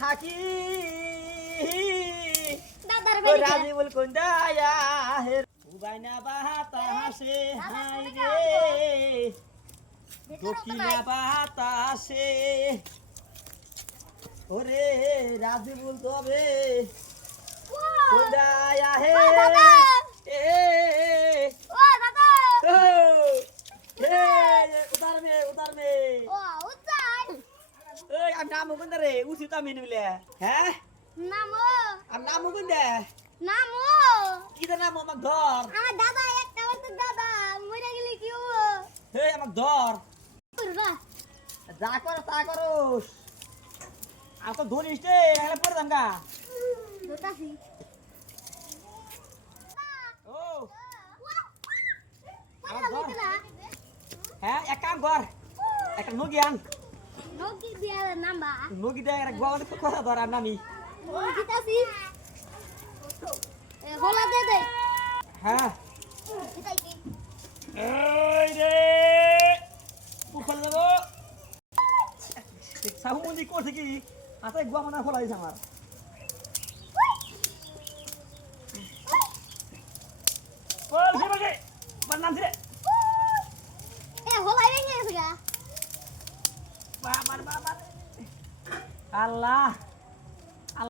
থাকি দাদার বাড়ি রাজি বল কোন দায়া হে উবাইনা বাতাসে হাই রে দক্ষিণা বাতাসে ওরে রাজি বল তবে কোন দায়া হে এ ও দাদা उतार में ও উচ্চাই ओय am namu benda re usi ta minu le ha নামো am namu benda নামো kita namu mak dor আমার দাদা একটা বলতে দাদা মরে গেলে কি হবো hey amak dor করবা जा कर ता करोस aku ধরিস রে এখানে পড়ে দাম গা দোতাছি ও হ্যাঁ এক কাম কর একটা নগি আন নকি দিয়া নাম্বা নগি দে এক গোয়া কথা ধর আর নামি দিতাছি হোলা দে দে হ্যাঁ দিতাই কি এই রে উফল দেব সাহু মন্দি করছে কি আচ্ছা গোয়া মনে খোলা দিছে আমার বল সেবাকে বানান রে এ হোলাই ভেঙে গেছে গা বাবা আল্লাহ